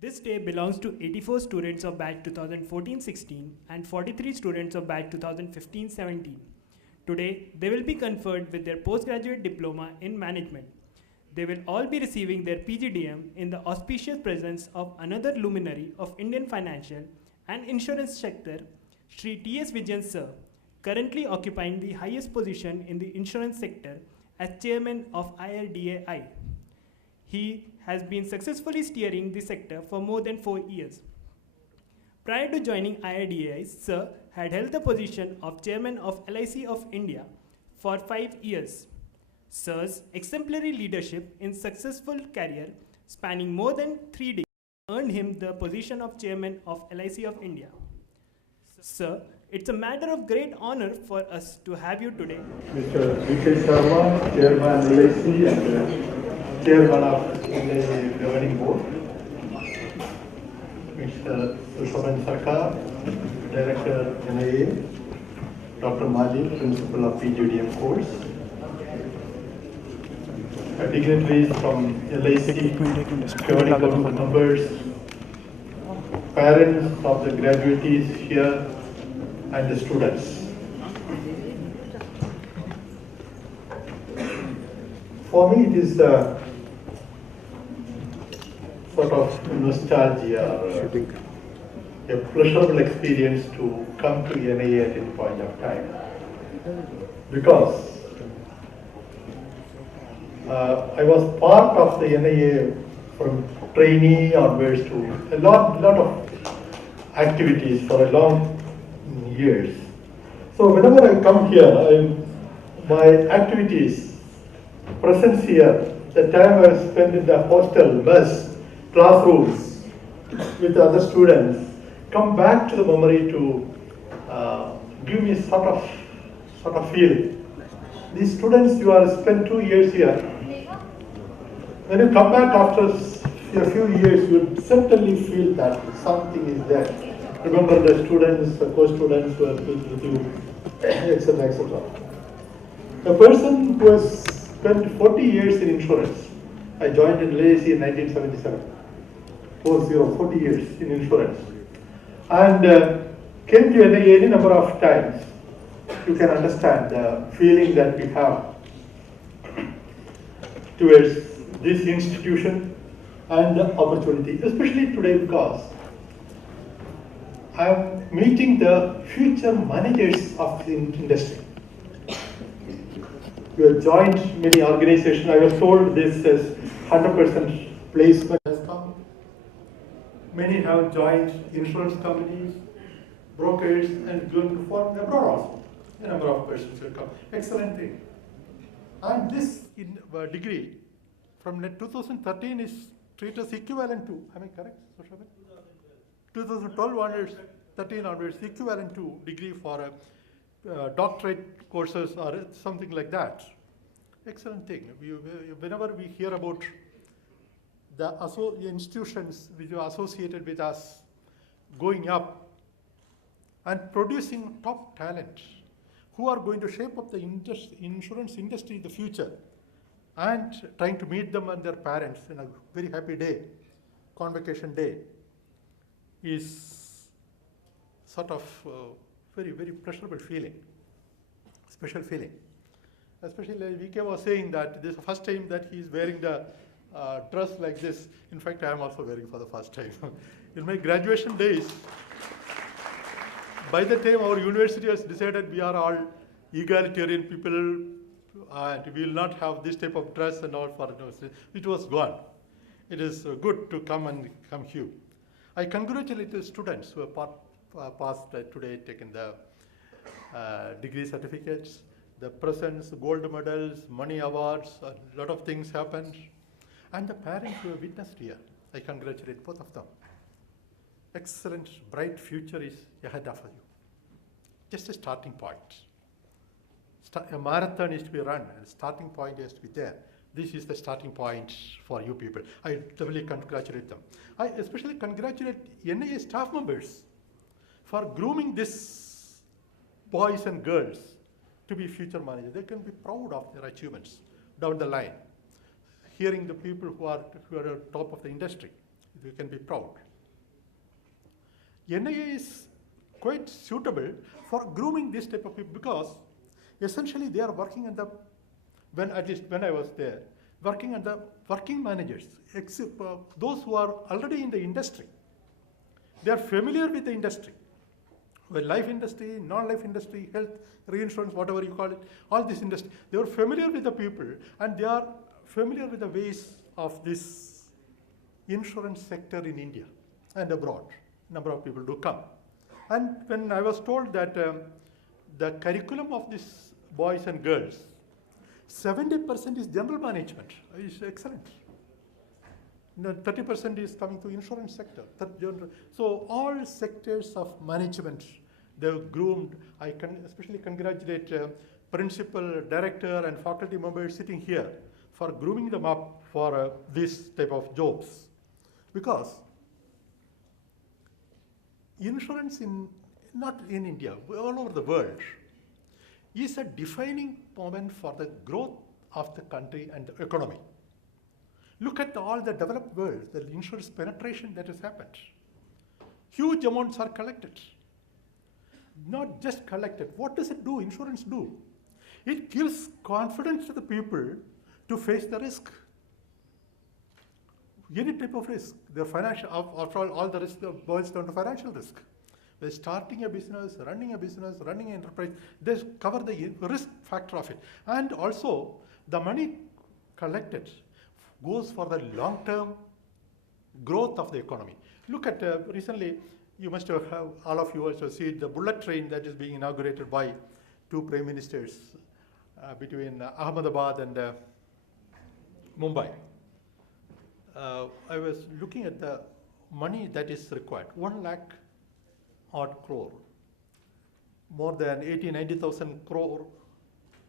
This day belongs to 84 students of batch 2014-16 and 43 students of batch 2015-17. Today, they will be conferred with their postgraduate diploma in management. They will all be receiving their PGDM in the auspicious presence of another luminary of Indian financial and insurance sector, Shri T.S. Vijayan sir, currently occupying the highest position in the insurance sector as chairman of IRDAI. He has been successfully steering the sector for more than 4 years. Prior to joining IRDAI, Sir had held the position of chairman of LIC of India for 5 years. Sir's exemplary leadership in successful career spanning more than 3 decades earned him the position of chairman of LIC of India. Sir, it's a matter of great honor for us to have you today. Mr. V.K. Sharma, Chairman LIC and Chairman of the Governing Board. Mr. Sushaman Sarkar, Director NIA. Dr. Mali, Principal of PGDM course. Dignitaries from LIC, Governing Council members, parents of the graduates here, and the students. For me, it is sort of nostalgia, or a pleasurable experience to come to NIA at any point of time, because I was part of the NIA from trainee onwards to a lot of activities for a long years. So whenever I come here, my activities, presence here, the time I spent in the hostel, bus, classrooms with other students, come back to the memory to give me sort of feel. These students, you are spent 2 years here. When you come back after a few years, you certainly feel that something is there. Remember the students, the co-students who have been with you, etc., etc. A person who has spent 40 years in insurance. I joined in LIC in 1977. 40 years in insurance. And came to NIA any number of times. You can understand the feeling that we have towards this institution and the opportunity, especially today, because I am meeting the future managers of the industry. We have joined many organizations. I was told this is 100% placement has come. Many have joined insurance companies, brokers, and going to form abroad also. A number of persons will come. Excellent thing. And this degree from 2013 is treated as equivalent to, am I correct, Sushaman? 2012 onwards, 13 onwards, equivalent to degree for doctorate courses or something like that. Excellent thing. Whenever we hear about the institutions which are associated with us going up and producing top talent who are going to shape up the insurance industry in the future, and trying to meet them and their parents in a very happy day, Convocation day, is sort of very, very pleasurable feeling, special feeling. Especially like VK was saying that this is the first time that he is wearing the dress like this. In fact, I am also wearing for the first time. In my graduation days, by the time our university has decided we are all egalitarian people and we will not have this type of dress and all for it was gone. It is good to come here. I congratulate the students who have passed today, taken the degree certificates, the presents, gold medals, money awards, a lot of things happened. And the parents who have witnessed here, I congratulate both of them. Excellent, bright future is ahead of you. Just a starting point. A marathon is to be run, and starting point has to be there. This is the starting point for you people. I doubly congratulate them. I especially congratulate NIA staff members for grooming these boys and girls to be future managers. They can be proud of their achievements down the line. Hearing the people who are at top of the industry You can be proud. NIA is quite suitable for grooming this type of people because essentially they are working at the, at least when I was there, working at the working managers, except, those who are already in the industry. They are familiar with the industry. Well, life industry, non-life industry, health, reinsurance, whatever you call it, all this industry, they are familiar with the people and they are familiar with the ways of this insurance sector in India and abroad. Number of people do come. And when I was told that the curriculum of these boys and girls, 70% is general management, is excellent. 30% is coming to insurance sector. So all sectors of management, they've groomed. I can especially congratulate principal, director, and faculty members sitting here for grooming them up for this type of jobs. Because insurance not in India, all over the world, is a defining moment for the growth of the country and the economy. Look at all the developed world, the insurance penetration that has happened. Huge amounts are collected. Not just collected. What does it do? Insurance do. It gives confidence to the people to face the risk. Any type of risk. The financial, after all the risk boils down to financial risk. They're starting a business, running an enterprise. They cover the risk factor of it. And also, the money collected goes for the long-term growth of the economy. Look at recently, you must have, all of you also seen the bullet train that is being inaugurated by two prime ministers between Ahmedabad and Mumbai. I was looking at the money that is required, 1 lakh odd crore, more than 90,000 crore,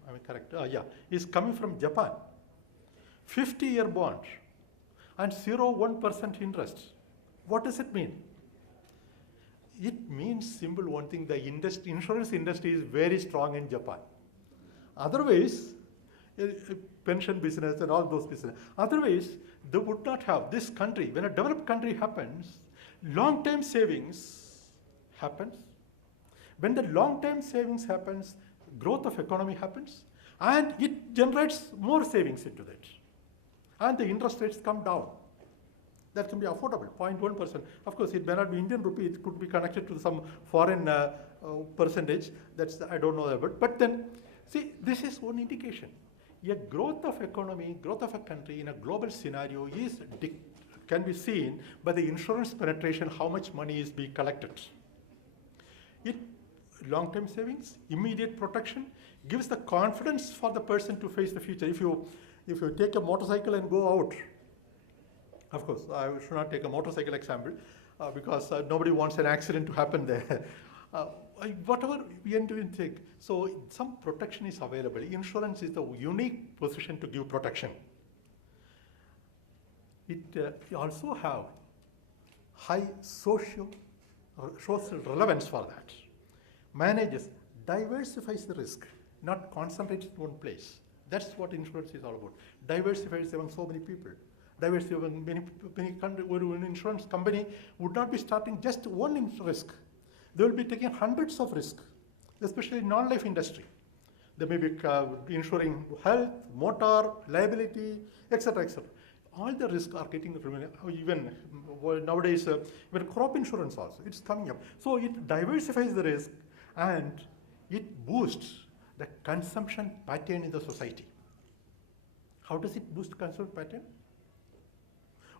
am I correct? Yeah, is coming from Japan. 50-year bond and 0.1% interest. What does it mean? It means simple one thing, the insurance industry is very strong in Japan. Otherwise, pension business and all those business. Otherwise, they would not have this country. When a developed country happens, long-term savings happens. When the long-term savings happens, growth of economy happens, and it generates more savings into that. And the interest rates come down. That can be affordable, 0.1%. Of course, it may not be Indian rupee, it could be connected to some foreign percentage. I don't know about. But then, see, this is one indication. A growth of economy, growth of a country in a global scenario can be seen by the insurance penetration, how much money is being collected. Long-term savings, immediate protection, gives the confidence for the person to face the future. If you take a motorcycle and go out, of course, I should not take a motorcycle example because nobody wants an accident to happen there. Whatever we end to take, so some protection is available. Insurance is the unique position to give protection. It also have high social relevance for that. Manages, diversifies the risk, not concentrates in one place. That's what insurance is all about. Diversifies among so many people. Diversity among many countries. An insurance company would not be starting just one risk. They will be taking hundreds of risks, especially non-life industry. They may be insuring health, motor, liability, etc., etc. All the risks are getting even nowadays. Even crop insurance also, it's coming up. So it diversifies the risk and it boosts the consumption pattern in the society. How does it boost consumption pattern?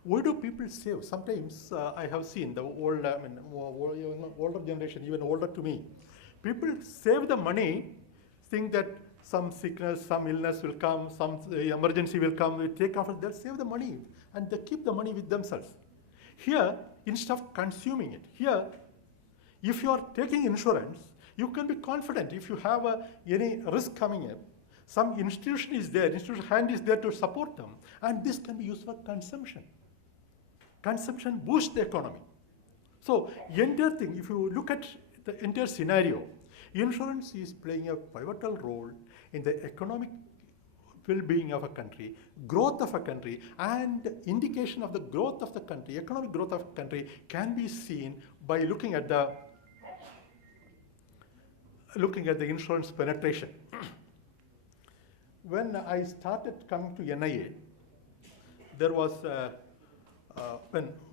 Why do people save? Sometimes I have seen the older generation, even older to me, people save the money, think that some sickness, some illness will come, some emergency will come, they take off, they'll save the money and they keep the money with themselves. Here, instead of consuming it, here, if you are taking insurance, you can be confident if you have any risk coming up, some institution is there, institution hand is there to support them, and this can be used for consumption. Consumption boosts the economy. So, entire thing, if you look at the entire scenario, insurance is playing a pivotal role in the economic well-being of a country, growth of a country, and indication of the growth of the country, economic growth of a country can be seen by looking at the insurance penetration. When I started coming to NIA, there was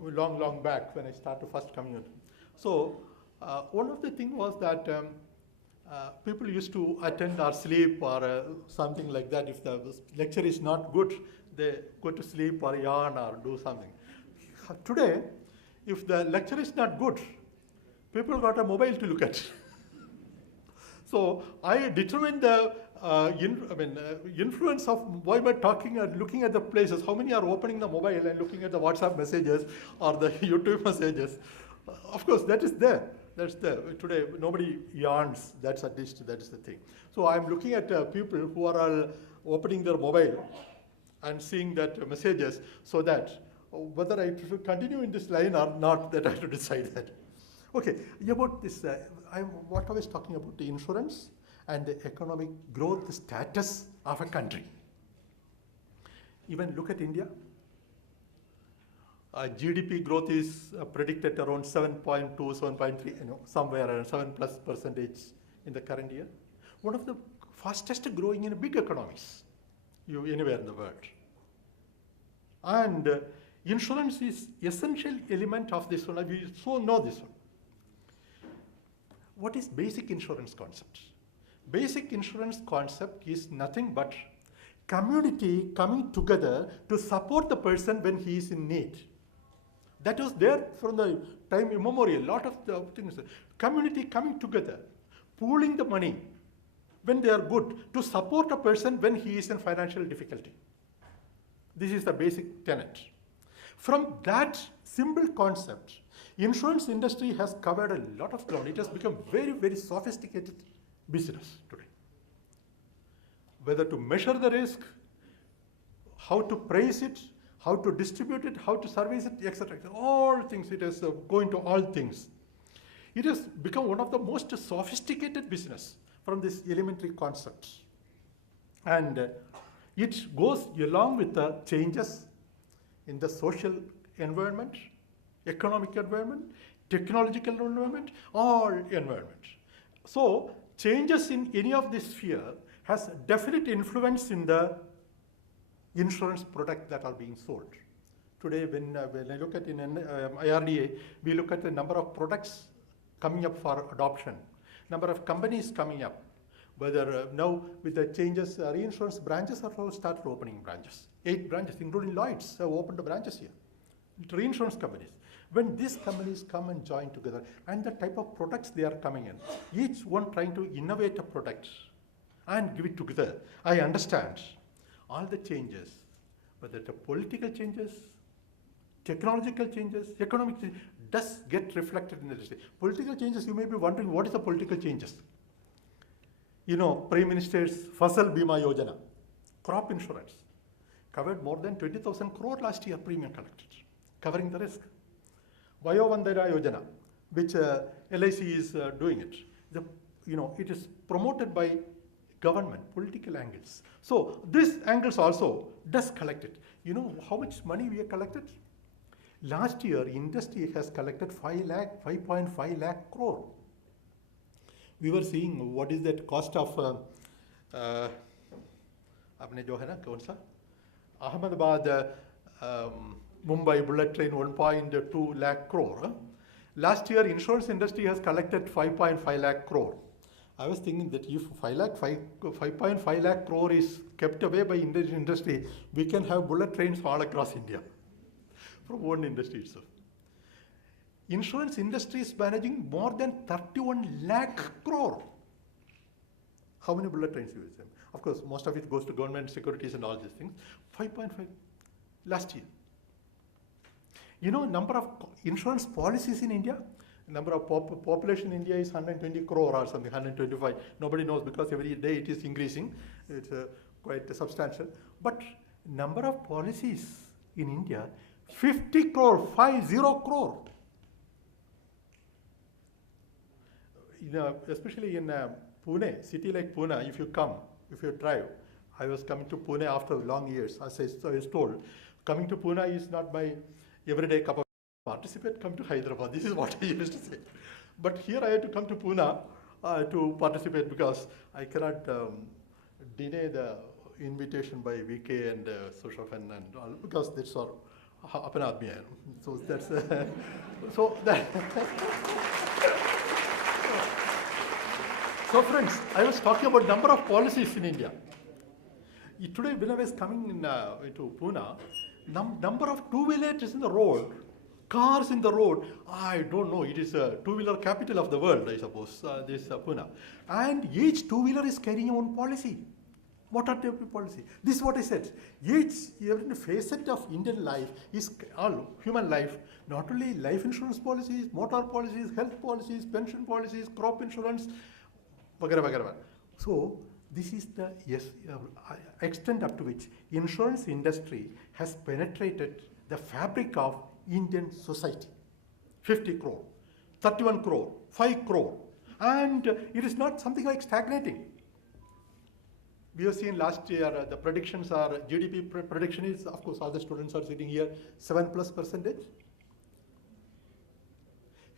long back when I started first coming in. So one of the things was that people used to attend or sleep or something like that. If the lecture is not good, they go to sleep or yawn or do something. Today, if the lecture is not good, people got a mobile to look at. So I determined the influence of why we're talking and looking at the places. How many are opening the mobile and looking at the WhatsApp messages or the YouTube messages? Of course, that is there. That's there. Today, nobody yawns. That's at least, that is the thing. So I'm looking at people who are all opening their mobile and seeing that messages, so that whether I should continue in this line or not, that I have to decide that. Okay, about this, what I was talking about the insurance and the economic growth status of a country. Even look at India. GDP growth is predicted around 7.2, 7.3, somewhere around 7+% in the current year. One of the fastest growing in big economies anywhere in the world. And insurance is essential element of this one. We so know this one. What is basic insurance concept? Basic insurance concept is nothing but community coming together to support the person when he is in need. That was there from the time immemorial. A lot of the things, community coming together, pooling the money when they are good to support a person when he is in financial difficulty. This is the basic tenet. From that simple concept, insurance industry has covered a lot of ground. It has become very, very sophisticated business today. Whether to measure the risk, how to price it, how to distribute it, how to service it, etc. All things, it has going to all things. It has become one of the most sophisticated business from this elementary concepts. And it goes along with the changes in the social environment, economic environment, technological environment, all environment. So changes in any of this sphere has definite influence in the insurance products that are being sold. Today, when I look at in IRDA, we look at the number of products coming up for adoption, number of companies coming up, whether now with the changes, reinsurance branches are started opening branches. 8 branches, including Lloyd's, have opened the branches here. Reinsurance companies. When these companies come and join together, and the type of products they are coming in, each one trying to innovate a product and give it together, I understand all the changes, whether the political changes, technological changes, economic changes, does get reflected in the industry. Political changes, you may be wondering, what is the political changes? Prime Minister's Fasal Bima Yojana, crop insurance, covered more than 20,000 crore last year premium collected, covering the risk. Vayovandana Yojana, which LIC is doing it. It is promoted by government, political angles. So these angles also does collect it. You know how much money we have collected? Last year, industry has collected 5.5 lakh crore. We were seeing what is that cost of Ahmedabad, Mumbai bullet train, 1.2 lakh crore. Last year, insurance industry has collected 5.5 lakh crore. I was thinking that if 5.5 lakh crore is kept away by industry, we can have bullet trains all across India from one industry itself. Insurance industry is managing more than 31 lakh crore. How many bullet trains do you use? Of course, most of it goes to government securities and all these things. 5.5 last year. Number of insurance policies in India, number of population in India is 120 crore or something, 125. Nobody knows because every day it is increasing. It's quite substantial. But number of policies in India, 50 crore, 50 crore. Especially in Pune, city like Pune, if you drive, I was coming to Pune after long years. As I was told, coming to Pune is not my everyday cup of participate, come to Hyderabad. This is what I used to say. But here I had to come to Pune to participate because I cannot deny the invitation by VK and Sushafen and all, because that's our apna aadmi hai. So that's so that. So friends, I was talking about number of policies in India. Today, when I was coming into Pune, number of two-wheelers in the road, cars in the road, I don't know, it is a two-wheeler capital of the world, I suppose, this Pune. And each two-wheeler is carrying own policy. What are the policy? This is what I said. Every facet of Indian life is all human life, not only life insurance policies, motor policies, health policies, pension policies, crop insurance, vagara, vagara. So this is the extent up to which insurance industry has penetrated the fabric of Indian society. 50 crore, 31 crore, 5 crore, and it is not something like stagnating. We have seen last year the predictions are GDP prediction is, of course, all the students are sitting here, 7+%.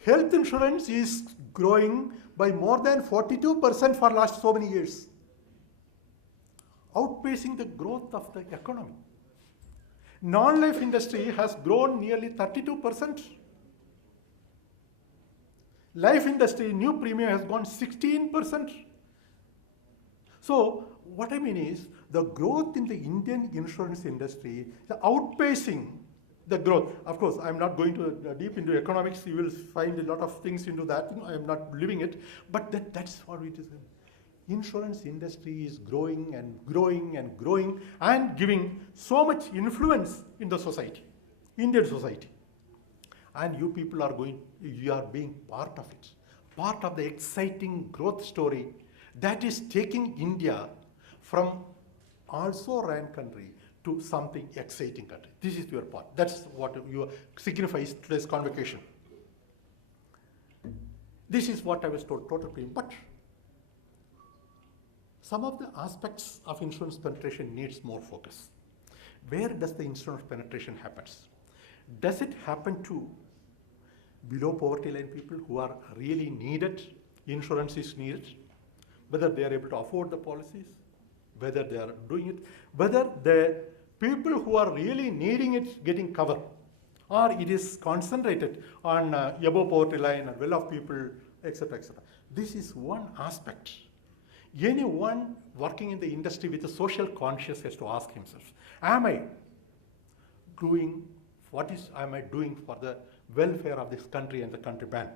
Health insurance is growing by more than 42% for last so many years, outpacing the growth of the economy. Non-life industry has grown nearly 32%. Life industry, new premium has gone 16%. So what I mean is the growth in the Indian insurance industry is outpacing the growth. Of course, I'm not going to deep into economics. You will find a lot of things into that. I am not living it, but that's what it is. Insurance industry is growing and growing and growing and giving so much influence in the society, Indian society. And you people you are being part of it, part of the exciting growth story that is taking India from also ran country to something exciting country. This is your part. That's what you signifies today's convocation. This is what I was told, total premium. But some of the aspects of insurance penetration needs more focus. Where does the insurance penetration happens? Does it happen to below poverty line people who are really needed? Insurance is needed. Whether they are able to afford the policies, whether they are doing it, whether the people who are really needing it getting covered, or it is concentrated on above poverty line and well-off people, etc., etc. This is one aspect. Anyone working in the industry with a social conscience has to ask himself, am I doing for the welfare of this country and the countryman?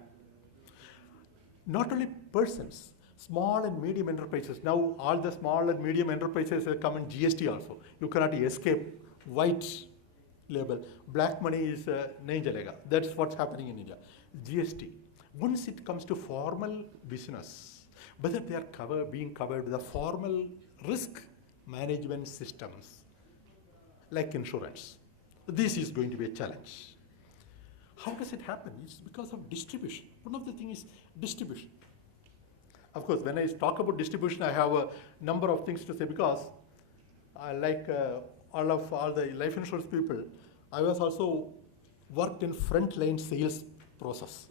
Not only persons, small and medium enterprises. Now all the small and medium enterprises have come in GST also. You cannot escape white label. Black money is nahi chalega. That's what's happening in India. GST. Once it comes to formal business, whether they are being covered with the formal risk management systems like insurance, this is going to be a challenge. How does it happen? It's because of distribution. One of the things is distribution. Of course, when I talk about distribution, I have a number of things to say because like all the life insurance people, I was also worked in frontline sales process.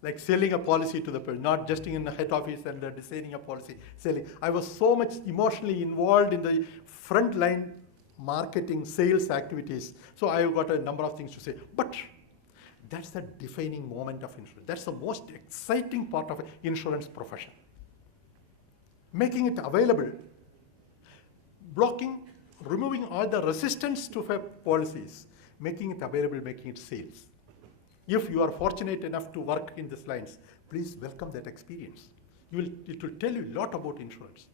Like selling a policy to the people, not just in the head office and designing a policy, selling. I was so much emotionally involved in the frontline marketing, sales activities. So I got a number of things to say. But that's the defining moment of insurance. That's the most exciting part of insurance profession. Making it available, blocking, removing all the resistance to policies, making it available, making it sales. If you are fortunate enough to work in these lines, please welcome that experience. It will tell you a lot about insurance.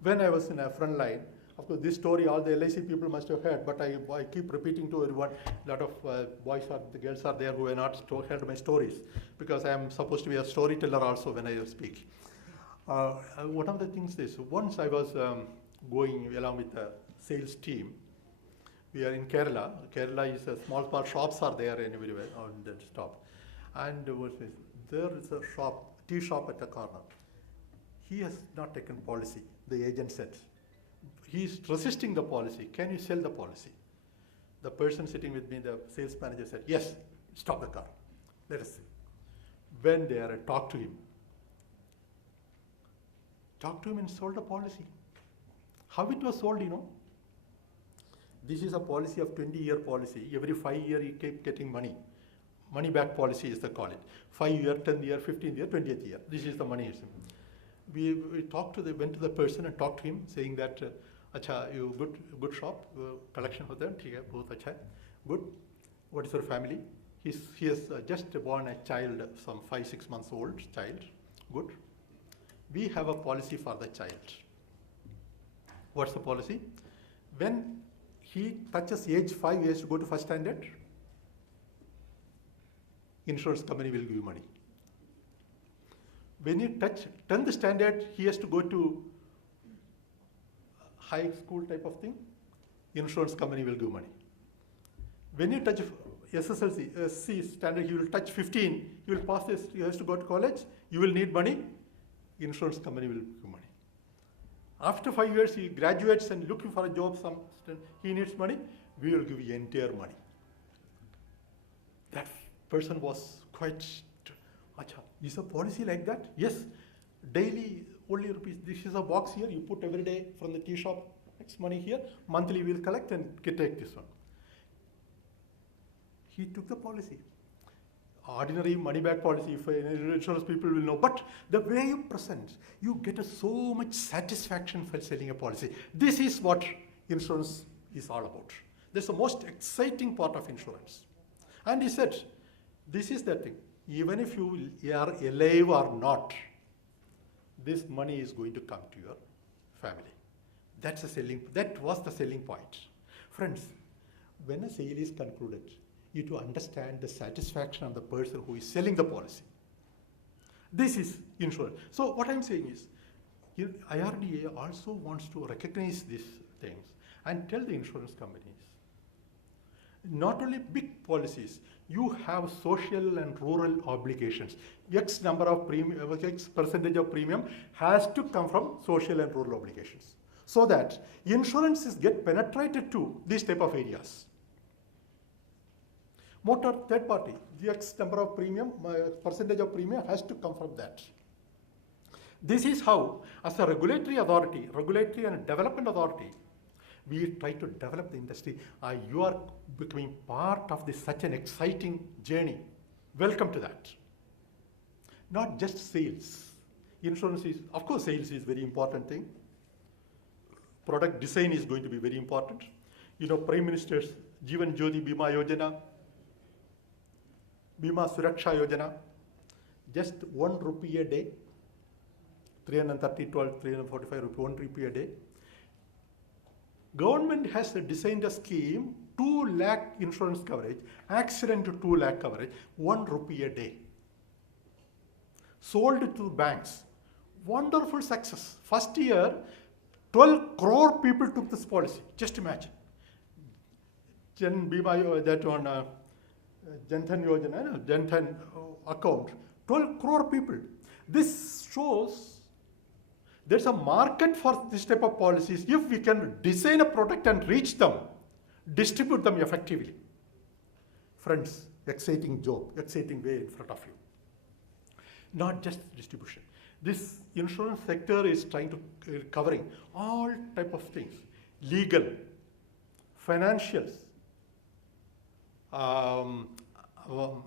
When I was in a front line, of course, this story all the LIC people must have heard, but I keep repeating to everyone. A lot of the girls are there who have not heard my stories because I am supposed to be a storyteller also when I speak. One of the things is, once I was going along with the sales team. We are in Kerala. Kerala is a small part, shops are there everywhere on that stop. And there is a shop, tea shop at the corner. He has not taken policy. The agent said, he is resisting the policy. Can you sell the policy? The person sitting with me, the sales manager said, yes, stop the car. Let us see. Went there and talked to him. Talked to him and sold the policy. How it was sold, you know? This is a policy of 20-year policy. Every 5 years, you keep getting money. Money back policy is they call it. 5 year, 10 year, 15 year, 20th year. This is the money. We went to the person and talked to him, saying that, "Acha, you good shop, collection for them, bahut acha hai. Good. What is your family?" He has just born a child, some 5-6 months old child. Good. We have a policy for the child. What's the policy? When he touches age 5 years to go to first standard, insurance company will give you money. When you touch 10th standard, he has to go to high school type of thing, insurance company will give money. When you touch SSLC, SC standard, he will touch 15, he will pass this, he has to go to college, you will need money, insurance company will give money. After 5 years, he graduates and looking for a job, he needs money, we will give you entire money. That person was quite, acha, is a policy like that? Yes, daily only rupees, this is a box here, you put every day from the tea shop, X money here, monthly we'll collect and take this one. He took the policy. Ordinary money back policy, if insurance people will know, but the way you present, you get so much satisfaction for selling a policy. This is what insurance is all about. This is the most exciting part of insurance. And he said, this is the thing, even if you are alive or not, this money is going to come to your family. That was the selling point. Friends, when a sale is concluded, you to understand the satisfaction of the person who is selling the policy. This is insurance. So what I'm saying is, IRDA also wants to recognize these things and tell the insurance companies, not only big policies, you have social and rural obligations. X number of premium, X percentage of premium has to come from social and rural obligations, so that insurances get penetrated to these type of areas. Motor, third party, the X number of premium, percentage of premium has to come from that. This is how, as a regulatory authority, regulatory and development authority, we try to develop the industry. You are becoming part of this such an exciting journey. Welcome to that. Not just sales. Insurance is, of course, sales is very important thing. Product design is going to be very important. You know, Prime Minister's Jeevan Jyoti Bima Yojana, Bima Suraksha Yojana, just 1 rupee a day, 330, 12, 345 rupee, 1 rupee a day. Government has designed a scheme, 2 lakh insurance coverage, accident to 2 lakh coverage, 1 rupee a day. Sold to banks. Wonderful success. First year, 12 crore people took this policy. Just imagine. Jan Bima, that one, Janthan Yojana, Janthan account, 12 crore people. This shows there's a market for this type of policies if we can design a product and reach them, distribute them effectively. Friends, exciting job, exciting way in front of you. Not just distribution. This insurance sector is trying to covering all type of things. Legal, financials,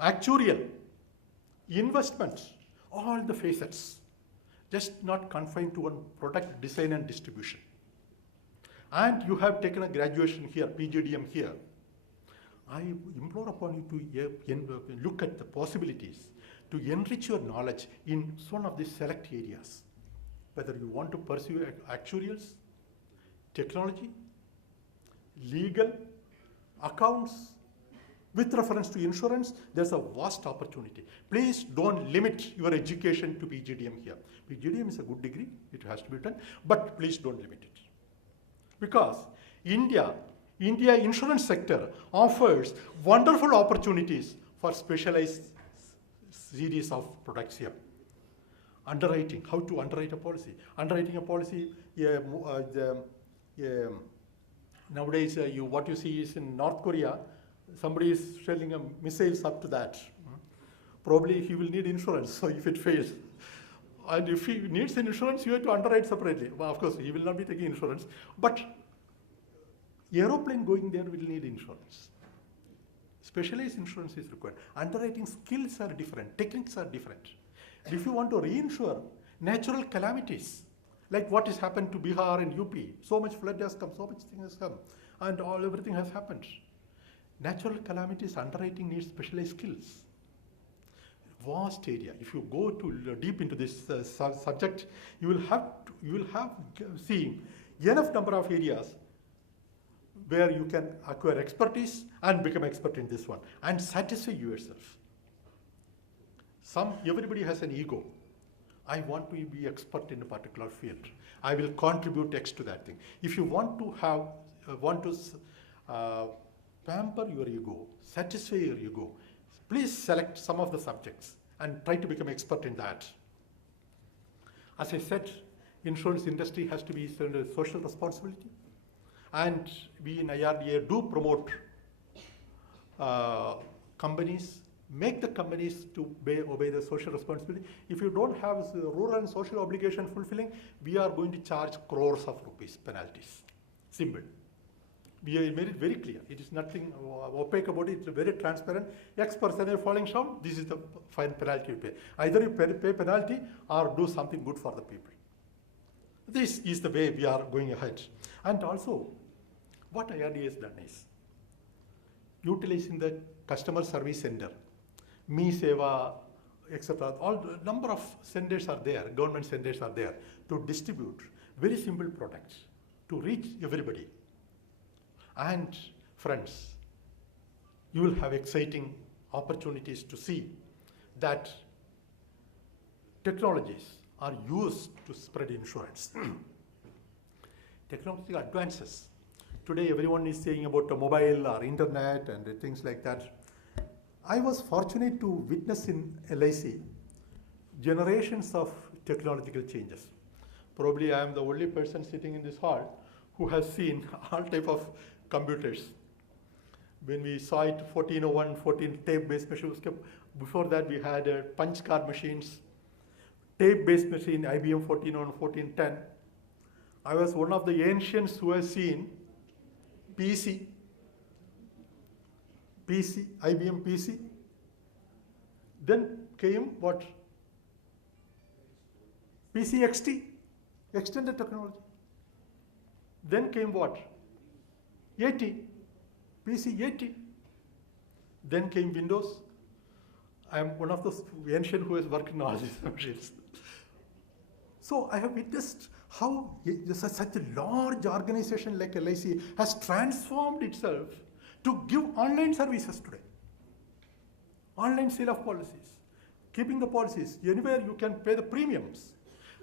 actuarial, investments, all the facets. Just not confined to one product design and distribution. And you have taken a graduation here, PGDM here. I implore upon you to look at the possibilities to enrich your knowledge in one of these select areas. Whether you want to pursue actuarials, technology, legal, accounts, with reference to insurance, there's a vast opportunity. Please don't limit your education to PGDM here. PGDM is a good degree, it has to be done, but please don't limit it. Because India insurance sector offers wonderful opportunities for specialized series of products here. Underwriting, how to underwrite a policy. Underwriting a policy, nowadays what you see is in North Korea, somebody is shelling missiles up to that. Probably he will need insurance, so if it fails. And if he needs an insurance, you have to underwrite separately. Well, of course, he will not be taking insurance, but aeroplane going there will need insurance. Specialized insurance is required. Underwriting skills are different, techniques are different. If you want to reinsure natural calamities, like what has happened to Bihar and UP, so much flood has come, so much thing has come, and everything has happened. Natural calamities, underwriting needs specialized skills. Vast area. If you go too deep into this subject, you will have seen enough number of areas where you can acquire expertise and become expert in this one and satisfy yourself. Everybody has an ego. I want to be expert in a particular field. I will contribute X to that thing. If you want to pamper your ego, satisfy your ego, please select some of the subjects and try to become expert in that. As I said, insurance industry has to be social responsibility, and we in IRDA do promote companies, make the companies to obey the social responsibility. If you don't have rural and social obligation fulfilling, we are going to charge crores of rupees penalties. Simple. We have made it very clear. It is nothing opaque about it. It's very transparent. X percent is falling short. This is the fine penalty you pay. Either you pay penalty or do something good for the people. This is the way we are going ahead. And also, what IRDA has done is utilizing the customer service center, Me Seva, etc. All the number of centers are there. Government centers are there to distribute very simple products to reach everybody. And friends, you will have exciting opportunities to see that technologies are used to spread insurance. Technological advances. Today everyone is saying about mobile or internet and things like that. I was fortunate to witness in LIC generations of technological changes. Probably I am the only person sitting in this hall who has seen all type of computers. When we saw it, 1401, 14 tape-based machines. Before that, we had punch card machines, tape-based machine, IBM 1401, 1410. I was one of the ancients who has seen PC, IBM PC. Then came what? PC XT, extended technology. Then came what? 80, PC 80. Then came Windows. I am one of those ancient who has worked in all these machines. So I have witnessed how such a large organization like LIC has transformed itself to give online services today. Online sale of policies, keeping the policies, anywhere you can pay the premiums.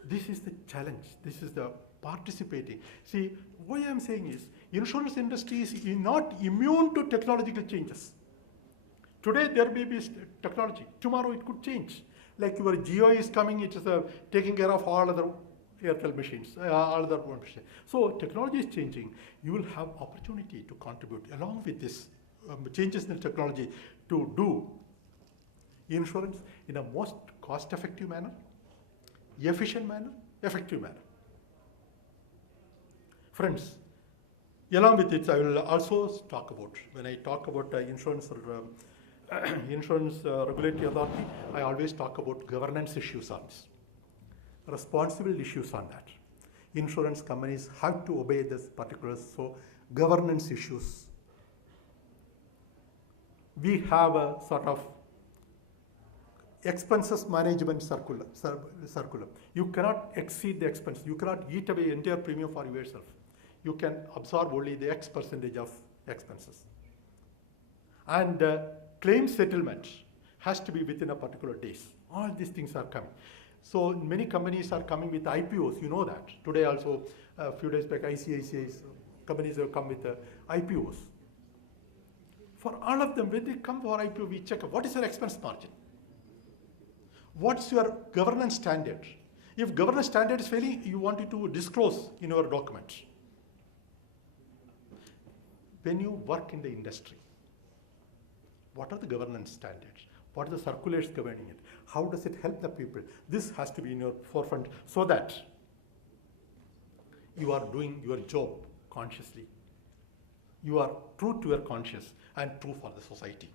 This is the challenge, this is the participating. See, what I am saying is, insurance industry is not immune to technological changes. Today there may be technology, tomorrow it could change. Like your Geo is coming, it is taking care of all other Airtel machines, all other machines. So technology is changing. You will have opportunity to contribute along with this changes in technology to do insurance in a most cost-effective manner, efficient manner, effective manner. Friends, along with it, I will also talk about, when I talk about insurance regulatory authority, I always talk about governance issues on this, responsible issues on that. Insurance companies have to obey this particulars, so governance issues. We have a sort of expenses management circular. You cannot exceed the expense. You cannot eat away entire premium for yourself. You can absorb only the X percentage of expenses. And claim settlement has to be within a particular days. All these things are coming. So many companies are coming with IPOs, you know that. Today also, a few days back, ICICI's companies have come with IPOs. For all of them, when they come for IPO, we check what is your expense margin? What's your governance standard? If governance standard is failing, you want it to disclose in your document. When you work in the industry, what are the governance standards? What are the circulars governing it? How does it help the people? This has to be in your forefront so that you are doing your job consciously. You are true to your conscience and true for the society.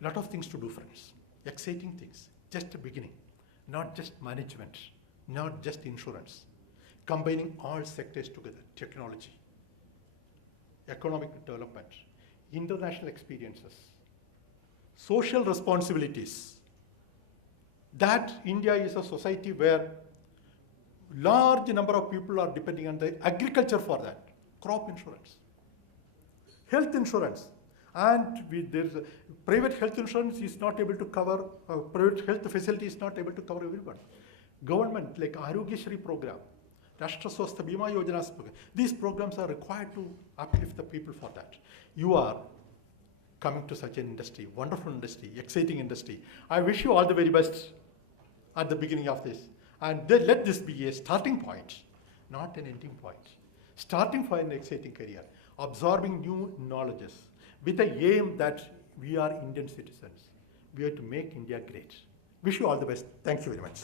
Lot of things to do, friends. Exciting things. Just a beginning. Not just management, not just insurance. Combining all sectors together. Technology, economic development, international experiences, social responsibilities. That India is a society where large number of people are depending on the agriculture for that. Crop insurance, health insurance, and there's private health insurance is not able to cover, private health facility is not able to cover everyone. Government like Shri program, Rashtra Swastha Bima Yojanas program, these programs are required to uplift the people for that. You are coming to such an industry, wonderful industry, exciting industry. I wish you all the very best at the beginning of this. And let this be a starting point, not an ending point. Starting for an exciting career, absorbing new knowledges with the aim that we are Indian citizens. We are to make India great. Wish you all the best. Thank you very much.